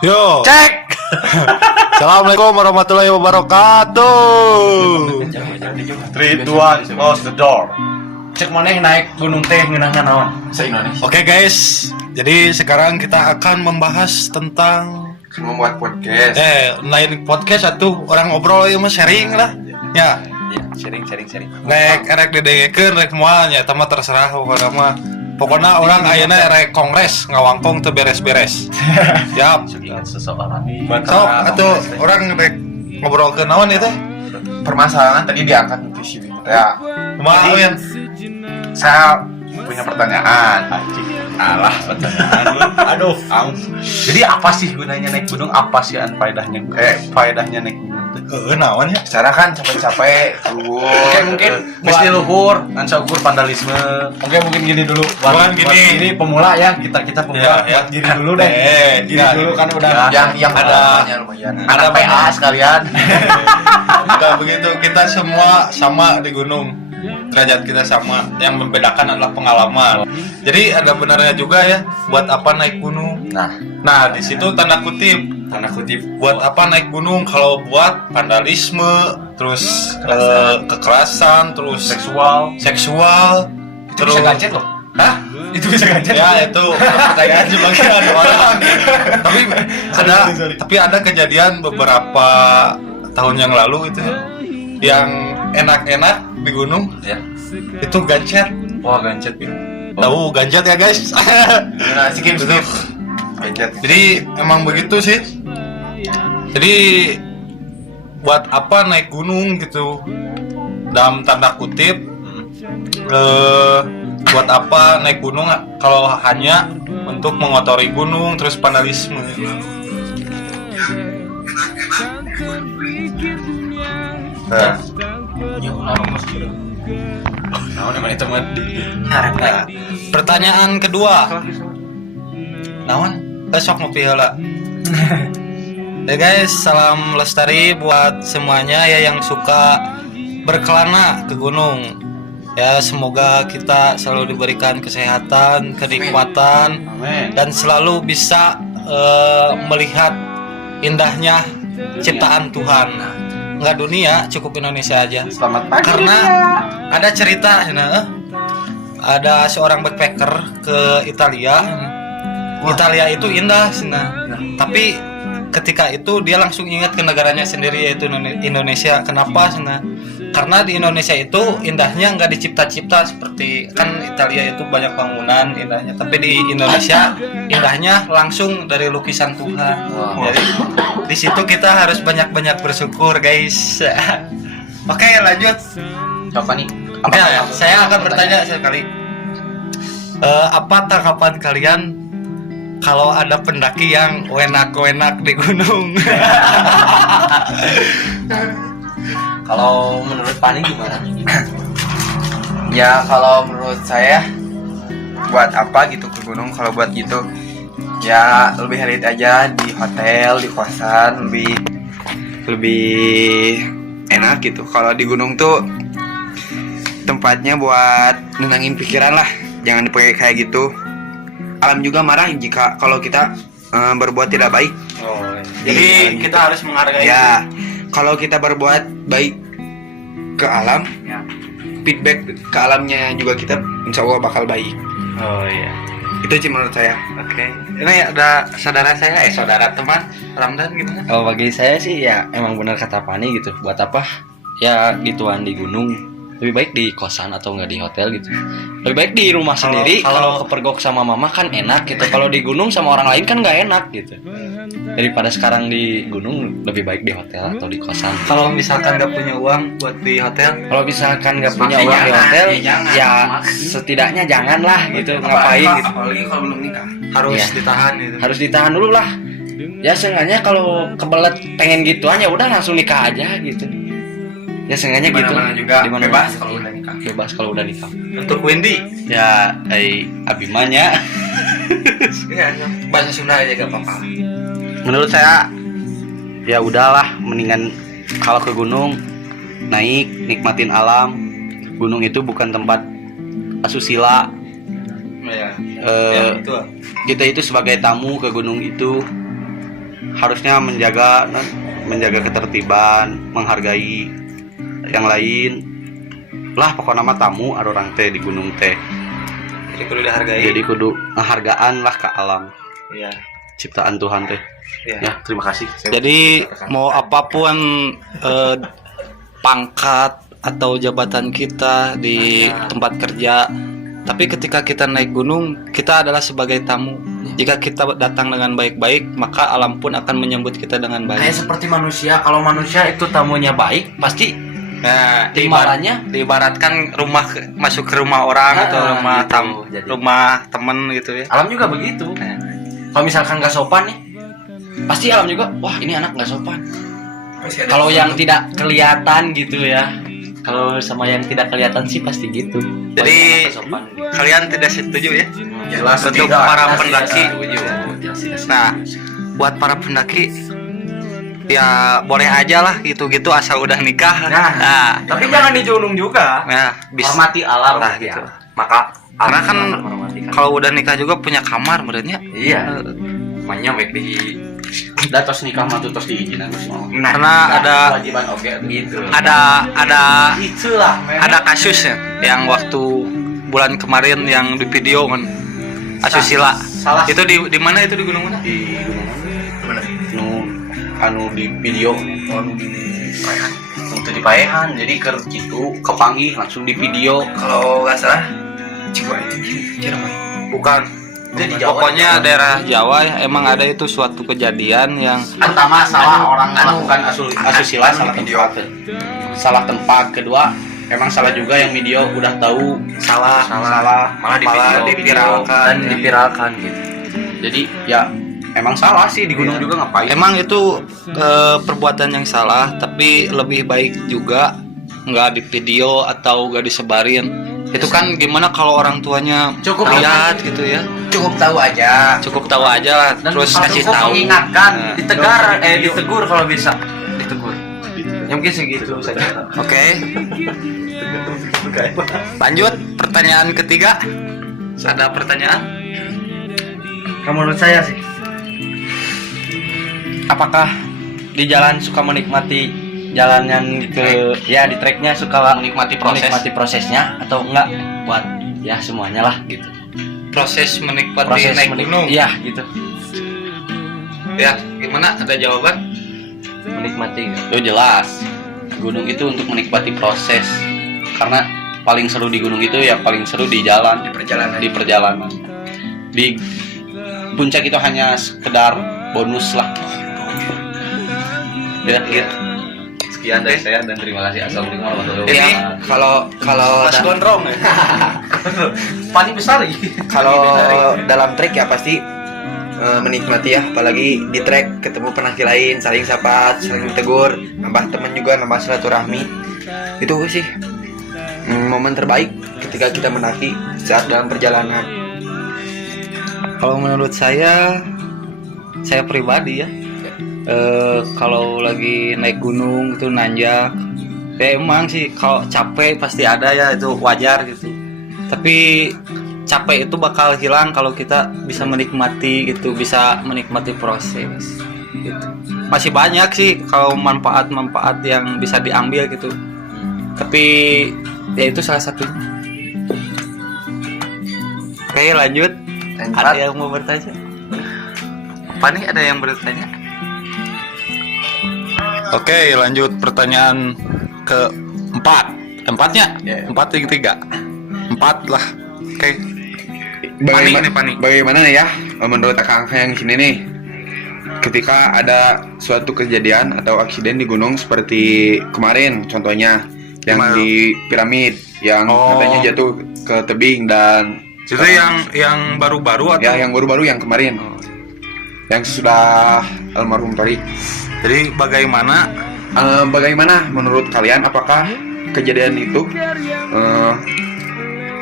Yo, Cek. Assalamualaikum warahmatullahi wabarakatuh. 3, 2, 1, close the door. Cek mana yang naik gunung teh ngeunahna naon? Se-Indonesia. Oke guys, jadi sekarang kita akan membahas tentang membuat podcast. lain podcast atau orang ngobrol ya mas sharing lah. Ya, Sharing. rek didengekeun rek moal nya mah terserah pokoknya mah. Pokoknya orang ayeuna rek kongres ngawangkong teu beres-beres. Siap. Ingat seseorang. So, atau orang rek ngobrol ke naon itu? Permasalahan tadi diangkat di sini. Ya, Kumaha ya? saya punya pertanyaan. Alah, pertanyaan lu. Aduh, jadi apa sih gunanya naik gunung? Apa sih faedahnya? Faedahnya naik gunung? Naon ya? Secara kan capek-capek, Oke, mungkin mesti luhur, ngan saukur vandalisme. Oke, mungkin gini dulu. Bukan gini. Ini pemula ya, kita pemula. Ya. Buat gini dulu deh. Gini Ya, dulu kan udah. yang ada- lumayan. ada Anak PA sekalian. Enggak begitu, kita semua sama di gunung. Derajat kita sama, yang membedakan adalah pengalaman. Jadi ada benarnya juga ya, buat apa naik gunung? Nah, di situ tanda kutip buat apa naik gunung? Kalau buat vandalisme, terus kekerasan, terus seksual, Itu bisa gancet loh. Hah? Itu bisa gancet. Ya itu pertanyaan sebagian orang. Tapi ada kejadian beberapa tahun yang lalu itu yang enak-enak di gunung Ya. itu gancet. Wah, gancet ya. Tahu gancet ya guys? Nah, skip. Jadi emang begitu sih. Jadi buat apa naik gunung gitu? Dalam tanda kutip, buat apa naik gunung kalau hanya untuk mengotori gunung terus vandalisme? Nah, Nah, pertanyaan kedua. Naon? Besok ngopi heula. Ya guys, salam lestari buat semuanya ya yang suka berkelana ke gunung. Ya semoga kita selalu diberikan kesehatan, kenikmatan, Amin. dan selalu bisa melihat indahnya ciptaan Tuhan. Enggak dunia, cukup Indonesia aja. selamat pagi. Karena ada cerita, ada seorang backpacker ke Italia. Italia itu indah, tapi ketika itu dia langsung ingat ke negaranya sendiri yaitu Indonesia. Kenapa, Karena di Indonesia itu indahnya nggak dicipta-cipta seperti kan Italia itu banyak bangunan indahnya, tapi di Indonesia indahnya langsung dari lukisan Tuhan. Jadi di situ kita harus banyak-banyak bersyukur, guys. Oke, lanjut. Apa nih? Ya, saya akan bertanya sekali. Apa tanggapan kalian kalau ada pendaki yang wenak-wenak di gunung? Kalau menurut Pani gimana? Ya kalau menurut saya buat apa gitu ke gunung? Kalau buat gitu ya lebih elit aja di hotel, di kosan, lebih enak gitu. Kalau di gunung tuh tempatnya buat nenangin pikiran lah, jangan dipakai kayak gitu. Alam juga marah jika kalau kita berbuat tidak baik. Jadi kita harus menghargai. Ya, kalau kita berbuat baik ke alam, Ya. feedback ke alamnya juga kita insya Allah bakal baik. Oh iya. Itu sih menurut saya. Oke. Ini ada saudara saya, saudara teman Ramdan gimana? Kalau bagi saya sih ya emang benar kata Pani gitu. Buat apa? Ya gituan di gunung. Lebih baik di kosan atau enggak di hotel gitu. Lebih baik di rumah sendiri. Kalau kepergok sama mama kan enak gitu. Kalau di gunung sama orang lain kan nggak enak gitu. Daripada sekarang di gunung lebih baik di hotel atau di kosan. Kalau misalkan nggak punya uang buat di hotel, Kalau misalkan nggak punya uang di hotel, ya setidaknya janganlah gitu ngapain gitu. Apalagi kalau belum nikah. harus Iya. ditahan gitu. Harus ditahan dulu lah. Ya seenggaknya kalau kebelet pengen gituan ya udah langsung nikah aja gitu. Ya seenggaknya gitu. Dimana-mana juga Dimana-mana. bebas kalau udah nikah. Bebas kalau udah nikah. Untuk Wendy, Ya, abimanya. Iya, bahasa Sunda aja gak apa-apa. Menurut saya ya udahlah mendingan kalau ke gunung naik nikmatin alam. Gunung itu bukan tempat asusila. ya. Eh, Itu. Kita itu sebagai tamu ke gunung itu harusnya menjaga ketertiban, menghargai yang lain. Lah pokoknya nama tamu ada orang teh di gunung teh. Jadi kudu dihargai. Jadi kudu penghargaan lah ke alam. Iya. Ciptaan Tuhan teh. Iya. Ya, terima kasih. Jadi mau apapun pangkat atau jabatan kita di tempat kerja, tapi ketika kita naik gunung, kita adalah sebagai tamu. Jika kita datang dengan baik-baik, maka alam pun akan menyambut kita dengan Kayak baik. seperti manusia, kalau manusia itu tamunya baik, pasti Nah, timbalannya diibaratkan masuk ke rumah orang atau rumah gitu, jadi. rumah temen gitu ya. alam juga begitu. Kalau misalkan nggak sopan nih, pasti alam juga, wah ini anak nggak sopan. Kalau yang tidak kelihatan gitu ya, kalau sama yang tidak kelihatan sih pasti gitu. Jadi, Wah, ini anak nggak sopan. Kalian tidak setuju ya? Jelas Untuk tidak. para Pasti pendaki. setuju. Nah, buat para pendaki ya boleh aja lah gitu-gitu asal udah nikah. Nah, tapi jangan dijunung juga. nah, bisa. Hormati alam Nah, gitu. gitu. Maka Karena kan hormati alam. kalau udah nikah juga punya kamar berarti. Iya. Makanya baik di Da tos nikah mah tuh tos diizinan semua. Karena ada kewajiban oke gitu. ada Itulah ada kasus ya yang waktu bulan kemarin yang di video kan asusila. Salah. Itu di mana itu di gunung mana? Di gunung mana? Anu di video untuk di Paehan, jadi ke situ ke Pangi langsung di video. Kalau nggak salah Bukan. Itu di Jawa. Pokoknya daerah Jawa ya, emang ada itu suatu kejadian yang Pertama salah orang melakukan asusila salah tempat. Salah tempat. Kedua emang salah juga yang video udah tahu salah malah dipiralkan. dan dipiralkan gitu. Jadi ya emang salah sih di gunung juga ngapain? Emang itu perbuatan yang salah, tapi lebih baik juga nggak di video atau nggak disebarin. Itu kan gimana kalau orang tuanya Cukup lihat gitu ya. cukup tahu aja. Cukup tahu aja lah, Dan terus kasih cukup tahu. mengingatkan, Nah. ditegur kalau bisa. Ditegur. Ya mungkin segitu saja. Oke. Lanjut pertanyaan ketiga. Ada pertanyaan? Menurut saya sih, apakah di jalan suka menikmati jalan yang ke ya di treknya suka Menikmati prosesnya atau enggak buat ya semuanya lah gitu. Proses menikmati naik gunung. Iya gitu. Ya, gimana? Ada jawaban? Menikmati. Itu jelas. Gunung itu untuk menikmati proses. Karena paling seru di gunung itu ya paling seru di jalan, di perjalanan. Di puncak itu hanya sekedar bonus lah. Ya, gitu. Sekian dari saya dan terima kasih. Assalamualaikum warahmatullahi Ini wabarakatuh. Kalau Gondrong ya. Pani besar kalau dalam trek ya pasti menikmati ya, apalagi di trek ketemu pendaki lain, saling sapa, saling tegur, nambah teman juga, nambah silaturahmi. Itu sih momen terbaik ketika kita mendaki saat dalam perjalanan. Kalau menurut saya pribadi ya, kalau lagi naik gunung itu nanjak, ya emang sih kalau capek pasti ada ya, itu wajar gitu. Tapi capek itu bakal hilang kalau kita bisa menikmati gitu, bisa menikmati proses gitu. Masih banyak sih kalau manfaat-manfaat yang bisa diambil gitu. Tapi ya itu salah satunya. Oke, lanjut. Ada yang mau bertanya? Apa nih, ada yang bertanya? Oke, lanjut pertanyaan keempat. Empatnya? Empat tiga. Empat lah. Oke. Bagaimana nih ya menurut kakak yang sini nih, ketika ada suatu kejadian atau aksiden di gunung seperti kemarin contohnya yang Gimana? di piramid yang Oh. katanya jatuh ke tebing dan Itu yang baru-baru atau ya yang baru-baru yang kemarin yang sudah almarhum Tori. Jadi bagaimana? Bagaimana menurut kalian, apakah kejadian itu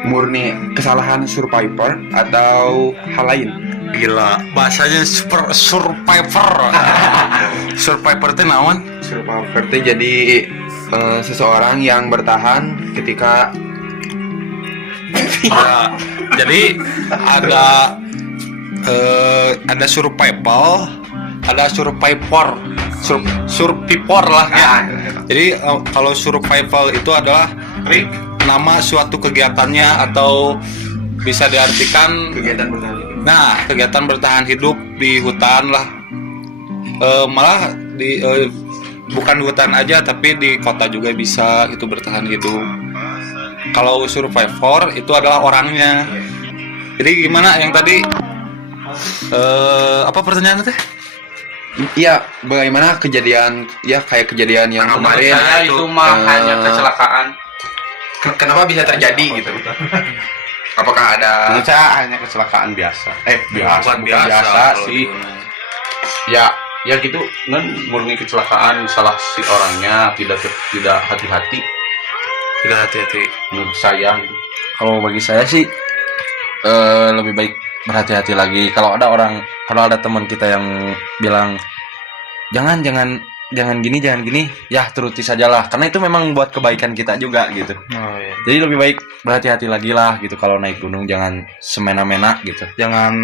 murni kesalahan survivor atau hal lain? Gila, bahasanya survivor. Survivor itu naon? Survivor itu jadi seseorang yang bertahan ketika Ya, jadi ada survival ada survivor, survivor lah ya. Jadi kalau survival itu adalah nama suatu kegiatannya atau bisa diartikan Kegiatan bertahan hidup. nah kegiatan bertahan hidup di hutan lah. Malah di bukan di hutan aja tapi di kota juga bisa itu bertahan hidup. Kalau survivor itu adalah orangnya. Jadi gimana yang tadi apa pertanyaannya teh? Iya, bagaimana kejadian ya kayak kejadian yang kemarin Saya itu mah hanya kecelakaan. Kenapa bisa terjadi gitu? Apakah ada Menurut saya hanya kecelakaan biasa. Bukan biasa kalau sih. di gunung. Ya gitu, kan murni kecelakaan salah si orangnya tidak hati-hati Tidak hati-hati. menurut saya. Kalau bagi saya sih lebih baik berhati-hati lagi. Kalau ada teman kita yang bilang jangan gini, ya turuti sajalah. Karena itu memang buat kebaikan kita juga gitu. Oh, iya. Jadi lebih baik berhati-hati lagi lah gitu. Kalau naik gunung jangan semena-mena gitu. Jangan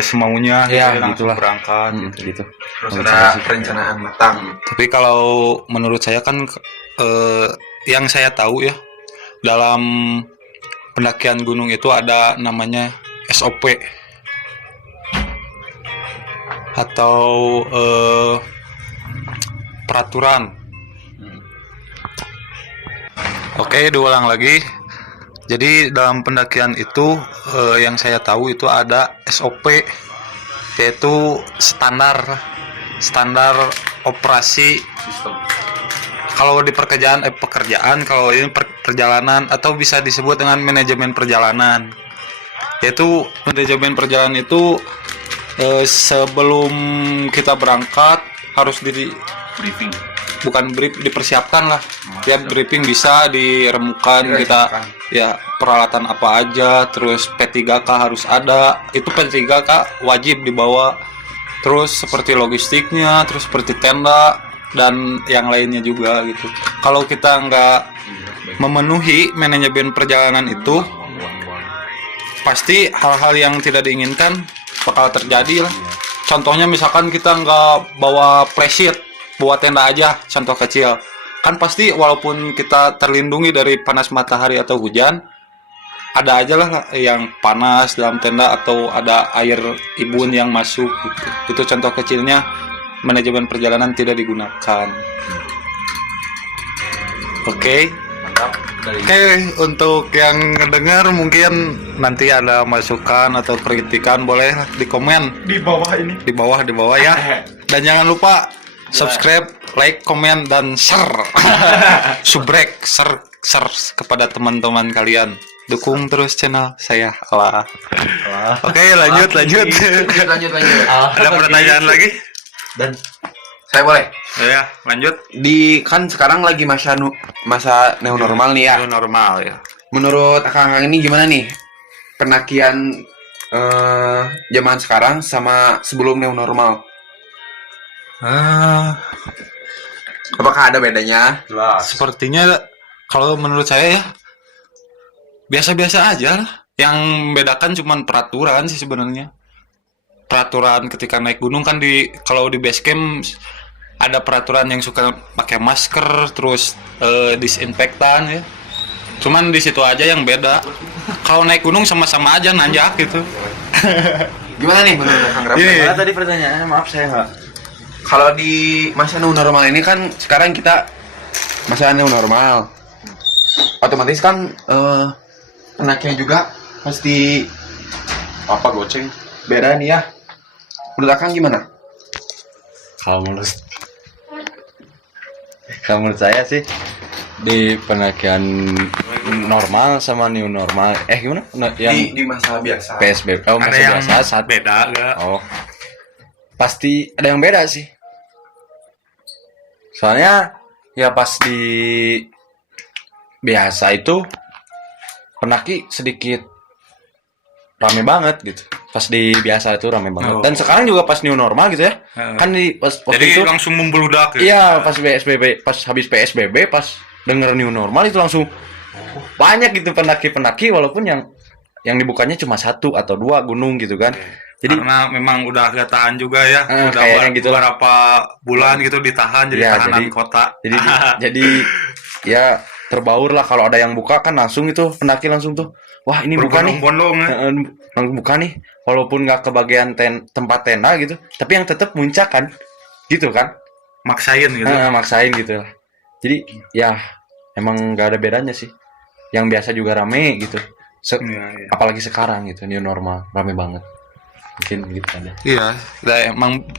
semaunya Ya, langsung gitulah. berangkat Gitu. harus Menurut saya ada sih. perencanaan matang? Tapi kalau menurut saya kan yang saya tahu ya dalam pendakian gunung itu ada namanya SOP atau peraturan. Oke, diulang lagi. Jadi dalam pendakian itu yang saya tahu itu ada SOP yaitu standar operasi. Sistem. Kalau di pekerjaan, kalau ini perjalanan atau bisa disebut dengan manajemen perjalanan. Yaitu manajemen perjalanan itu sebelum kita berangkat harus Briefing. bukan dipersiapkan lah. Ya briefing bisa diremukan kita ya peralatan apa aja, terus P3K harus ada. Itu P3K wajib dibawa. Terus seperti logistiknya, terus seperti tenda dan yang lainnya juga gitu. Kalau kita nggak memenuhi manajemen perjalanan itu, pasti hal-hal yang tidak diinginkan bakal terjadi lah. Contohnya misalkan kita nggak bawa flysheet, bawa tenda aja, contoh kecil. Kan pasti walaupun kita terlindungi dari panas matahari atau hujan, ada aja lah yang panas dalam tenda atau ada air ibun yang masuk gitu. Itu contoh kecilnya manajemen perjalanan tidak digunakan. Oke. Mantap. Oke, untuk yang ngedengar mungkin nanti ada masukan atau kritikan boleh di komen Di bawah ini. di bawah ya. Dan jangan lupa subscribe, like, komen dan share. Subrek, share kepada teman-teman kalian. Dukung terus channel saya. Allah. Oke, lanjut. Lanjut. Ada pertanyaan lagi? Dan saya boleh. Ya, lanjut. Kan sekarang lagi masa new normal nih ya. Itu normal ya. Menurut akang-akang ini gimana nih pendakian zaman sekarang sama sebelum new normal? Apakah ada bedanya? Jelas. Sepertinya kalau menurut saya ya biasa-biasa aja lah. Yang membedakan cuman peraturan sih sebenarnya. Peraturan ketika naik gunung kan kalau di base camp ada peraturan yang suka pakai masker terus disinfektan ya. Cuman di situ aja yang beda. Kalau naik gunung sama-sama aja nanjak gitu. Gimana nih menurut Kang Rafa? Iya. Mana tadi pertanyaannya? Maaf saya nggak. Kalau di masa new normal ini kan sekarang kita masa new normal, otomatis kan pendakian juga pasti Apa goceng? beda nih ya. Menurut Akang gimana? Kalau menurut saya sih di pendakian normal sama new normal gimana? Yang Di masa biasa. PSBB kalau Ada masa yang biasa saat beda enggak? oh pasti ada yang beda sih. Soalnya ya pas di biasa itu pendaki sedikit rame banget gitu. Pas di biasa itu rame banget. Oh. Dan sekarang juga pas new normal gitu ya. Kan di pas waktu Jadi itu langsung membludak ya. iya pas PSBB, pas habis PSBB, pas denger new normal itu langsung banyak gitu pendaki-pendaki walaupun yang yang dibukanya cuma satu atau dua gunung gitu kan. Jadi karena memang udah gak tahan juga ya, udah kayaknya gitu lah. beberapa bulan gitu ditahan jadi Ya, tahanan jadi- kota. jadi ya terbaur lah kalau ada yang buka kan langsung itu pendaki langsung tuh. Wah, ini buka nih. Berbondong-bondong ya. Langsung buka nih. Walaupun nggak kebagian tempat tenda gitu, tapi yang tetap muncak kan. Gitu kan. Maksain gitu. Maksain gitu lah. Jadi ya emang nggak ada bedanya sih. Yang biasa juga rame gitu. Iya. Apalagi sekarang gitu, new normal, rame banget. Mungkin gitu ada. Iya,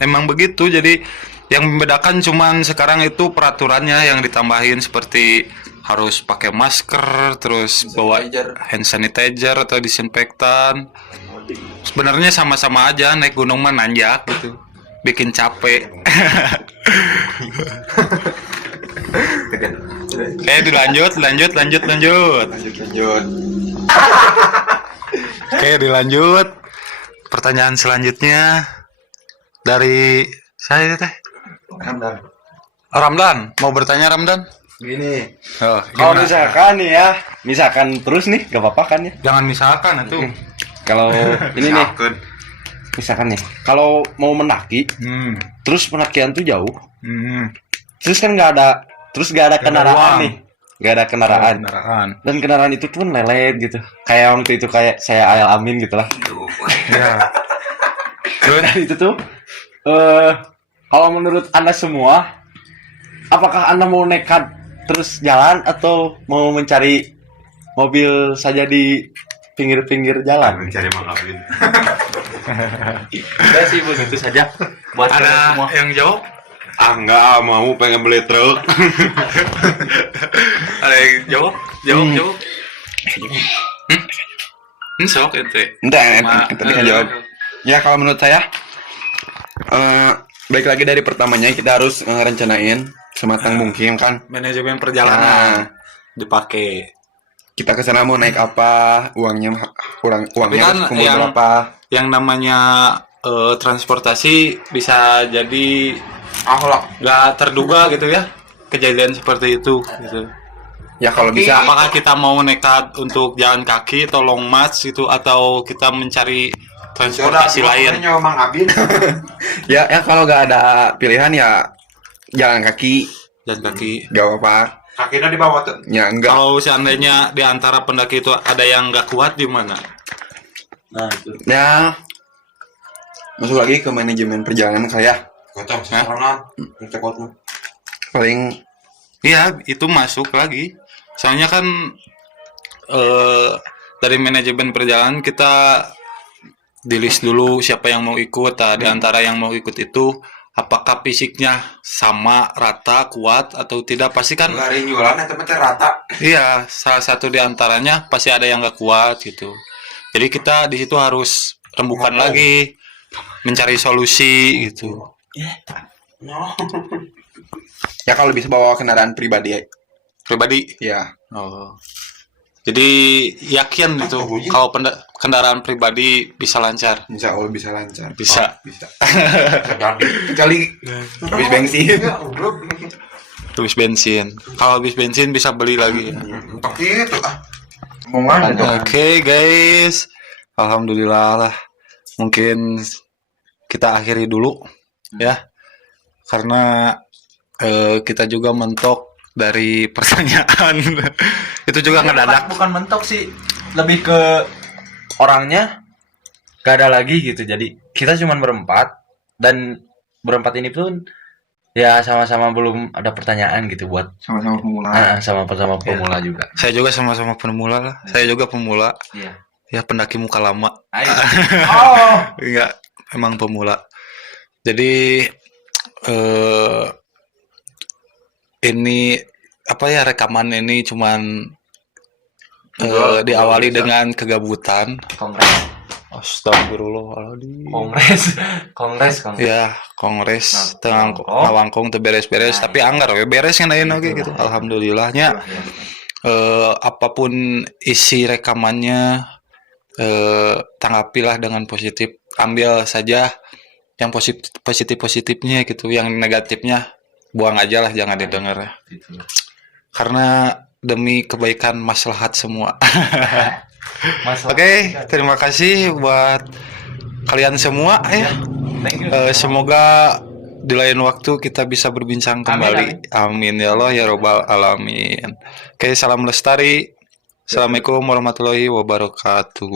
emang begitu. Jadi yang membedakan cuman sekarang itu peraturannya yang ditambahin seperti harus pakai masker, terus bawa hand sanitizer atau disinfektan. Sebenarnya sama-sama aja, naik gunung mah nanjak gitu, bikin capek. Oke, lanjut. Oke, dilanjut. Pertanyaan selanjutnya dari saya teh. Ramdan, mau bertanya Ramdan? Gini. Oh, Kalau gimana? misalkan nih ya, misalkan terus nih, gak apa-apa kan ya? Jangan misalkan itu. Kalau ini nih, misalkan nih, kalau mau mendaki, terus pendakian tuh jauh, terus kan nggak ada kendaraan uang. nih, nggak ada kendaraan, dan kendaraan itu pun lelet gitu, kayak waktu itu kayak saya Ayal Amin gitu lah. Ya. Dan itu tuh, kalau menurut anda semua, apakah anda mau nekat terus jalan atau mau mencari mobil saja di pinggir-pinggir jalan? Mencari maklum. Udah sih begitu saja. Buat kalian Ada semua. yang jawab? Enggak mau pengen beli truk. Ada yang jawab? Jawab. Sok ente. Entah, tadi kan jawab. Ya kalau menurut saya, baik lagi dari pertamanya kita harus rencanain sematang mungkin kan. Manajemen perjalanan dipakai. Kita ke sana mau naik apa, uangnya Tapi kan harus kumpul yang- berapa. Yang namanya transportasi bisa jadi nggak terduga gitu ya, kejadian seperti itu gitu. Ya kalau bisa. Apakah kita mau nekat untuk jalan kaki atau long march gitu, atau kita mencari transportasi lain? Ya kalau nggak ada pilihan ya jalan kaki, Jalan kaki. gak apa-apa. Kakinya di bawah tuh. Ya enggak. Kalau seandainya di antara pendaki itu ada yang nggak kuat di mana? Nah, itu. Ya masuk lagi ke manajemen perjalanan saya. Gotong serangan. Paling Iya, itu masuk lagi. Soalnya kan dari manajemen perjalanan kita di list dulu siapa yang mau ikut. Nah, di antara yang mau ikut itu apakah fisiknya sama, rata, kuat atau tidak? Pasti kan Hari jualan itu teh rata. iya, salah satu di antaranya pasti ada yang nggak kuat gitu. Jadi kita di situ harus rembukan lagi, mencari solusi gitu. ya kalau bisa bawa kendaraan pribadi Pribadi. ya. Oh. Jadi yakin gitu kalau kendaraan pribadi bisa lancar. Insya Allah bisa lancar. Bisa. Bisa. Kecuali habis bensin. Habis bensin. Kalau habis bensin bisa beli lagi. Gitu Oke, guys. Alhamdulillah lah. Mungkin kita akhiri dulu ya. Karena kita juga mentok dari pertanyaan. Itu juga ngedadak. Bukan mentok sih, lebih ke orangnya gak ada lagi gitu. Jadi kita cuman berempat, dan berempat ini pun ya sama-sama belum ada pertanyaan gitu buat Sama-sama pemula. sama-sama pemula juga. Saya juga sama-sama pemula lah. Saya juga pemula. Iya. Ya pendaki muka lama. Oh. Enggak, emang pemula. Jadi ini apa ya, rekaman ini cuman diawali dengan kegabutan. Kongres. Astagfirullahaladzim. Kongres. Ya, kongres tengah Nawangkong teu beres-beres, tapi anggar we beres kan ayeuna ge gitu. Alhamdulillahnya apapun isi rekamannya tanggapilah dengan positif. Ambil saja yang positifnya gitu, yang negatifnya buang aja lah, jangan didengar ya. Karena demi kebaikan maslahat semua. Oke, terima kasih buat kalian semua ya. Semoga di lain waktu kita bisa berbincang kembali. Amin ya Allah ya robbal alamin. Oke, salam lestari. Assalamualaikum warahmatullahi wabarakatuh.